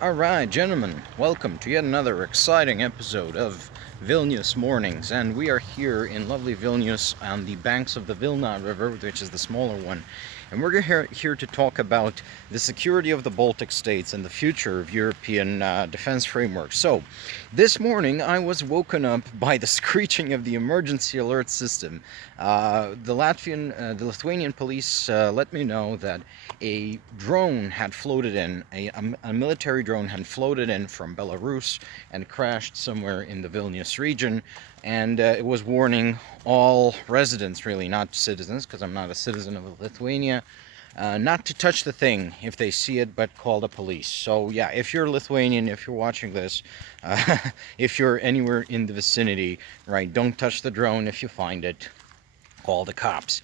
Alright, gentlemen, welcome to yet another exciting episode of Vilnius Mornings, and we are here in lovely Vilnius on the banks of the Vilna River, which is the smaller one, and we're here to talk about the security of the Baltic states and the future of European defense framework. So, this morning I was woken up by the screeching of the emergency alert system. The Lithuanian police let me know that a drone had floated in, a military drone had floated in from Belarus and crashed somewhere in the Vilnius region, and it was warning all residents, really, not citizens, because I'm not a citizen of Lithuania, not to touch the thing if they see it, but call the police. So yeah, if you're Lithuanian, if you're watching this, if you're anywhere in the vicinity, right, don't touch the drone. If you find it, call the cops.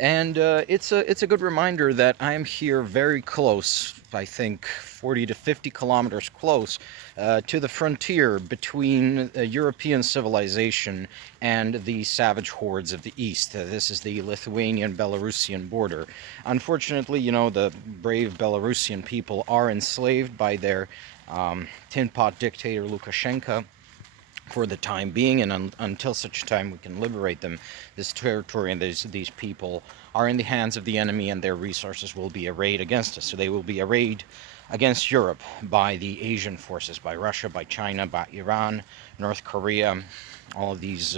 And it's a good reminder that I am here very close, I think 40 to 50 kilometers close, to the frontier between European civilization and the savage hordes of the East. This is the Lithuanian-Belarusian border. Unfortunately, the brave Belarusian people are enslaved by their tin pot dictator Lukashenko for the time being, and until such time we can liberate them, this territory and these people are in the hands of the enemy, and their resources will be arrayed against us. So they will be arrayed against Europe by the Asian forces, by Russia, by China, by Iran, North Korea, all of these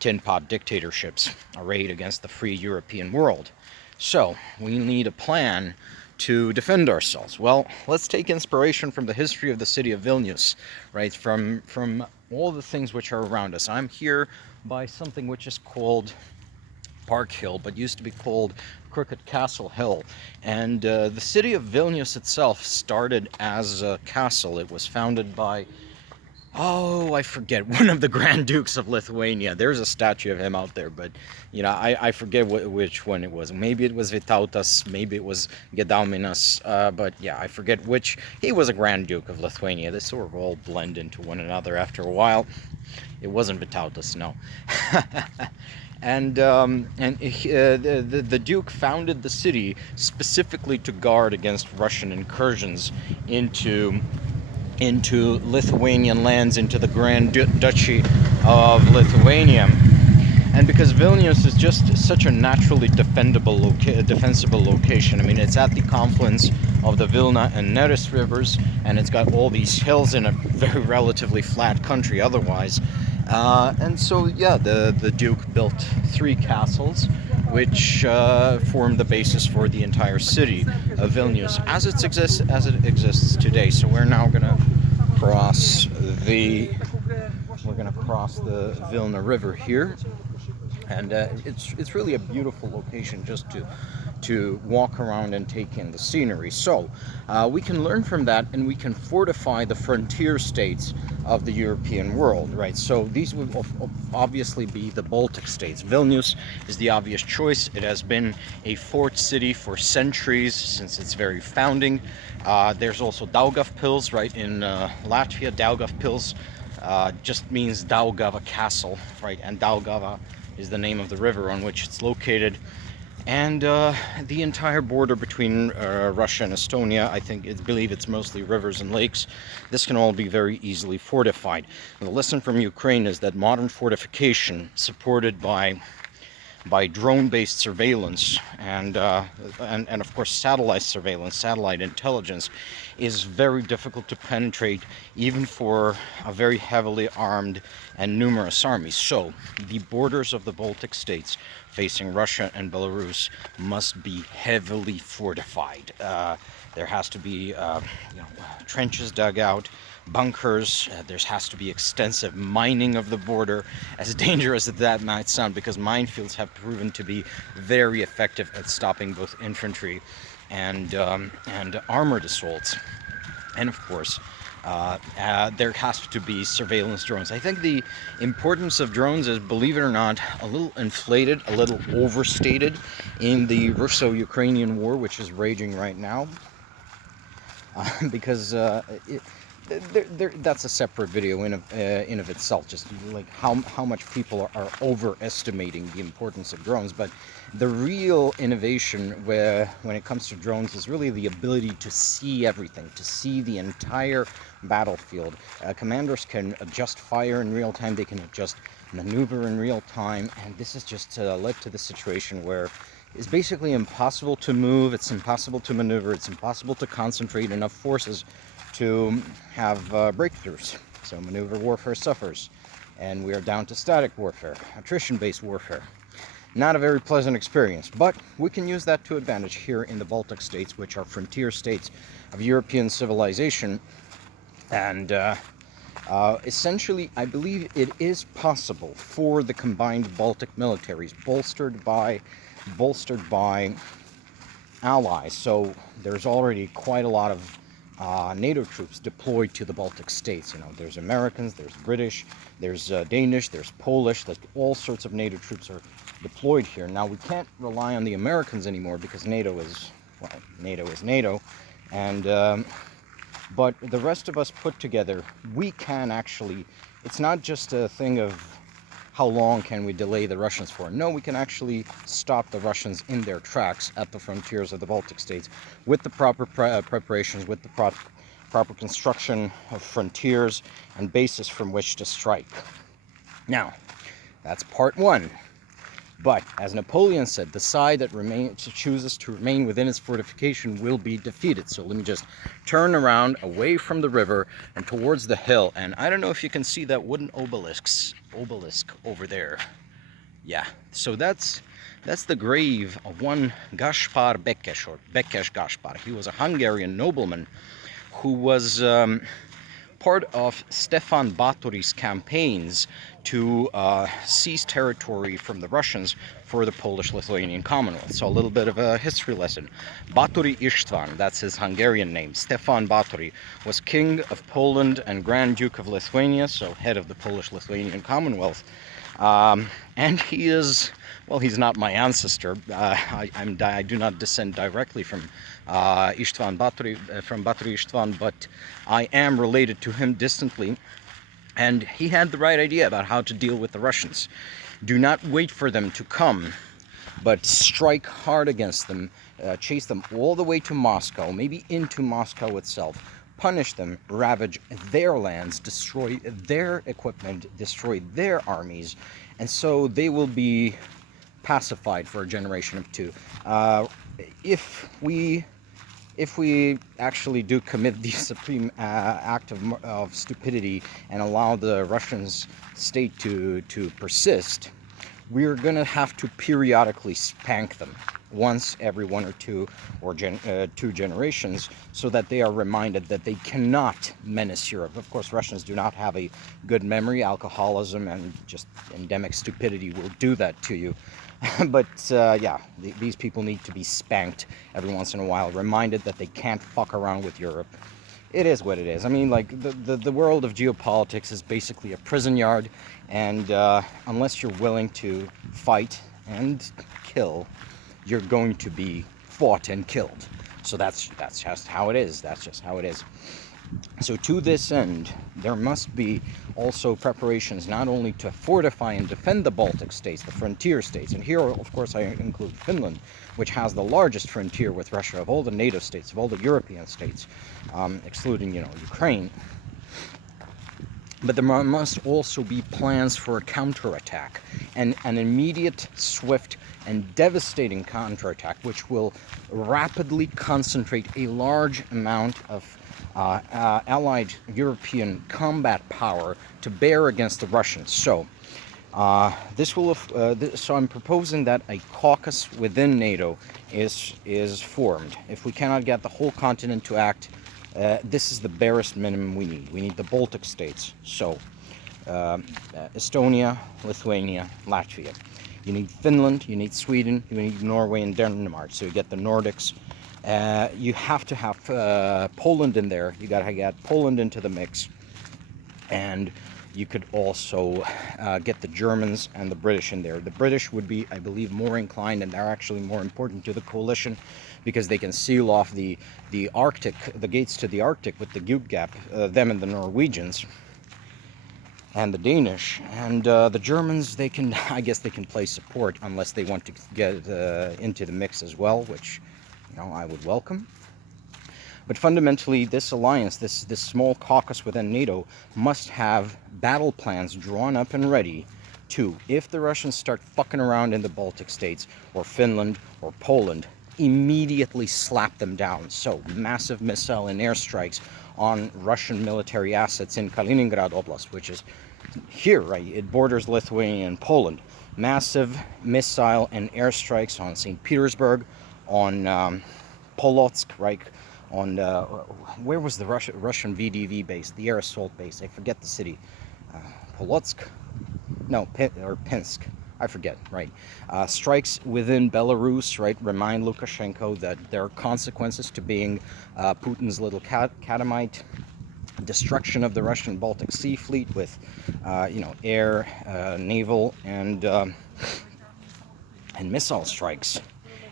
tin pot dictatorships arrayed against the free European world. So we need a plan to defend ourselves. Well, let's take inspiration from the history of the city of Vilnius, right? From all the things which are around us. I'm here by something which is called Park Hill, but used to be called Crooked Castle Hill. And the city of Vilnius itself started as a castle. It was founded by, I forget, one of the Grand Dukes of Lithuania. There's a statue of him out there, but I forget which one it was. Maybe it was Vytautas, maybe it was Gediminas, but yeah, I forget which. He was a Grand Duke of Lithuania. They sort of all blend into one another after a while. It wasn't Vytautas, no. And the Duke founded the city specifically to guard against Russian incursions into Lithuanian lands, into the Grand Duchy of Lithuania. And because Vilnius is just such a naturally defensible location, I mean, it's at the confluence of the Vilna and Neris rivers, and it's got all these hills in a very relatively flat country otherwise. And so, yeah, the Duke built 3 castles, which formed the basis for the entire city of Vilnius as it exists today. So we're now going to cross the Vilna River here, and it's really a beautiful location just to walk around and take in the scenery. So we can learn from that, and we can fortify the frontier states of the European world, right? So these would obviously be the Baltic states. Vilnius is the obvious choice. It has been a fort city for centuries, since its very founding. There's also Daugavpils, right, in Latvia. Daugavpils just means Daugava castle, right? And Daugava is the name of the river on which it's located. And the entire border between Russia and Estonia, I believe it's mostly rivers and lakes. This can all be very easily fortified. And the lesson from Ukraine is that modern fortification, supported by drone-based surveillance and of course satellite surveillance, satellite intelligence, is very difficult to penetrate, even for a very heavily armed and numerous army. So the borders of the Baltic states facing Russia and Belarus must be heavily fortified. There has to be trenches dug out, bunkers. There has to be extensive mining of the border, as dangerous as that might sound, because minefields have proven to be very effective at stopping both infantry and armored assaults. And of course, there has to be surveillance drones. I think the importance of drones is, believe it or not, a little inflated, a little overstated in the Russo-Ukrainian war, which is raging right now. Because that's a separate video in of itself. Just like how much people are overestimating the importance of drones. But the real innovation when it comes to drones is really the ability to see everything, to see the entire battlefield. Commanders can adjust fire in real time. They can adjust maneuver in real time, and this has just led to the situation where it's basically impossible to move, it's impossible to maneuver, it's impossible to concentrate enough forces to have breakthroughs. So maneuver warfare suffers, and we are down to static warfare, attrition-based warfare. Not a very pleasant experience, but we can use that to advantage here in the Baltic states, which are frontier states of European civilization. And essentially, I believe it is possible for the combined Baltic militaries, bolstered by allies. So there's already quite a lot of NATO troops deployed to the Baltic states. You know, there's Americans, there's British, there's Danish, there's Polish. Like all sorts of NATO troops are deployed here. Now we can't rely on the Americans anymore because NATO is NATO, and but the rest of us put together, we can actually. It's not just a thing of how long can we delay the Russians for? No, we can actually stop the Russians in their tracks at the frontiers of the Baltic states with the proper preparations, with the proper construction of frontiers and bases from which to strike. Now, that's part one. But, as Napoleon said, the side that chooses to remain within its fortification will be defeated. So let me just turn around away from the river and towards the hill. And I don't know if you can see that wooden obelisk over there. Yeah, so that's the grave of one Gaspar Békés, or Békés Gaspar. He was a Hungarian nobleman who was part of Stefan Bathory's campaigns to seize territory from the Russians for the Polish-Lithuanian Commonwealth. So a little bit of a history lesson. Bathory István, that's his Hungarian name. Stefan Bathory was King of Poland and Grand Duke of Lithuania, so head of the Polish-Lithuanian Commonwealth. And he is, well, he's not my ancestor. I do not descend directly from István Bathory, from Bathory István, but I am related to him distantly. And he had the right idea about how to deal with the Russians. Do not wait for them to come, but strike hard against them, chase them all the way to Moscow, maybe into Moscow itself, punish them, ravage their lands, destroy their equipment, destroy their armies, and so they will be pacified for a generation of two. If we actually do commit the supreme act of stupidity and allow the Russian state to persist, we're going to have to periodically spank them once every one or two or two generations, so that they are reminded that they cannot menace Europe. Of course, Russians do not have a good memory. Alcoholism and just endemic stupidity will do that to you. But yeah, these people need to be spanked every once in a while, reminded that they can't fuck around with Europe. It is what it is. I mean, like, the world of geopolitics is basically a prison yard, and unless you're willing to fight and kill, you're going to be fought and killed. So that's just how it is. That's just how it is. So to this end, there must be also preparations not only to fortify and defend the Baltic states, the frontier states, and here, of course, I include Finland, which has the largest frontier with Russia of all the NATO states, of all the European states, excluding, Ukraine. But there must also be plans for a counterattack, and an immediate, swift, and devastating counterattack, which will rapidly concentrate a large amount of allied European combat power to bear against the Russians. So so I'm proposing that a caucus within NATO is formed. If we cannot get the whole continent to act, this is the barest minimum we need. We need the Baltic states. So Estonia, Lithuania, Latvia. You need Finland, you need Sweden, you need Norway and Denmark. So you get the Nordics. You have to have Poland in there. You got to get Poland into the mix. And you could also get the Germans and the British in there. The British would be, I believe, more inclined, and they're actually more important to the coalition, because they can seal off the Arctic, the gates to the Arctic with the Gute Gap, them and the Norwegians and the Danish. And the Germans, they can, I guess they can play support unless they want to get into the mix as well, which, you know, I would welcome. But fundamentally, this alliance, this small caucus within NATO, must have battle plans drawn up and ready to, if the Russians start fucking around in the Baltic states, or Finland, or Poland, immediately slap them down. So, massive missile and airstrikes on Russian military assets in Kaliningrad Oblast, which is here, right? It borders Lithuania and Poland. Massive missile and airstrikes on St. Petersburg, on Polotsk, right? On where was the Russian VDV base, the air assault base? I forget the city. Polotsk? No, or Pinsk. I forget, right? Strikes within Belarus, right? Remind Lukashenko that there are consequences to being Putin's little catamite. Destruction of the Russian Baltic Sea Fleet with, you know, air, naval, and missile strikes.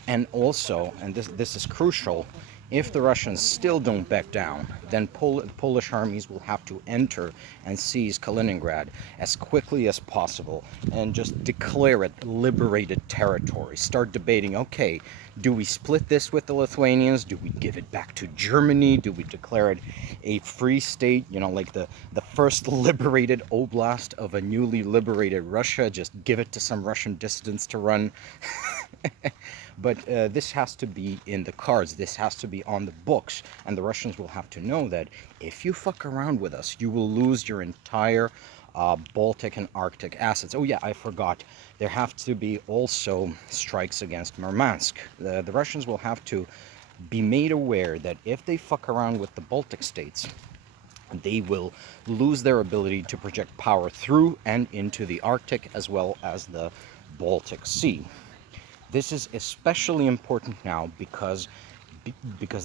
And also, and this is crucial, if the Russians still don't back down, then Polish armies will have to enter and seize Kaliningrad as quickly as possible and just declare it liberated territory. Start debating, okay, do we split this with the Lithuanians? Do we give it back to Germany? Do we declare it a free state? You know, like the first liberated oblast of a newly liberated Russia, just give it to some Russian dissidents to run. But this has to be in the cards. This has to be on the books. And the Russians will have to know that if you fuck around with us, you will lose your entire Baltic and Arctic assets. Oh yeah, I forgot. There have to be also strikes against Murmansk. The Russians will have to be made aware that if they fuck around with the Baltic states, they will lose their ability to project power through and into the Arctic as well as the Baltic Sea. This is especially important now because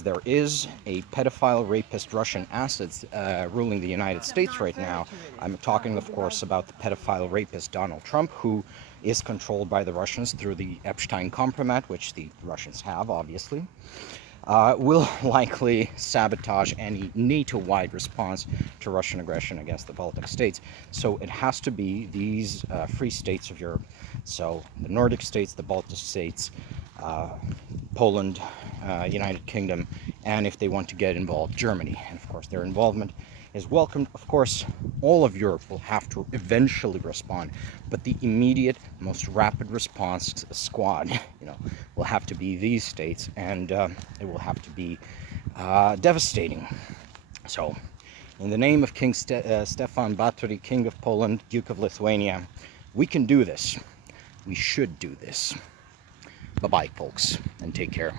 there is a pedophile, rapist Russian assets ruling the United States right now. I'm talking, of course, about the pedophile, rapist Donald Trump, who is controlled by the Russians through the Epstein compromat, which the Russians have, obviously. Will likely sabotage any NATO-wide response to Russian aggression against the Baltic states. So it has to be these free states of Europe. So the Nordic states, the Baltic states, Poland, United Kingdom, and if they want to get involved, Germany. And of course, their involvement is welcomed. Of course, all of Europe will have to eventually respond, but the immediate, most rapid response squad, you know, will have to be these states, and it will have to be devastating. So, in the name of King Stefan Bathory, King of Poland, Duke of Lithuania, we can do this. We should do this. Bye-bye, folks, and take care.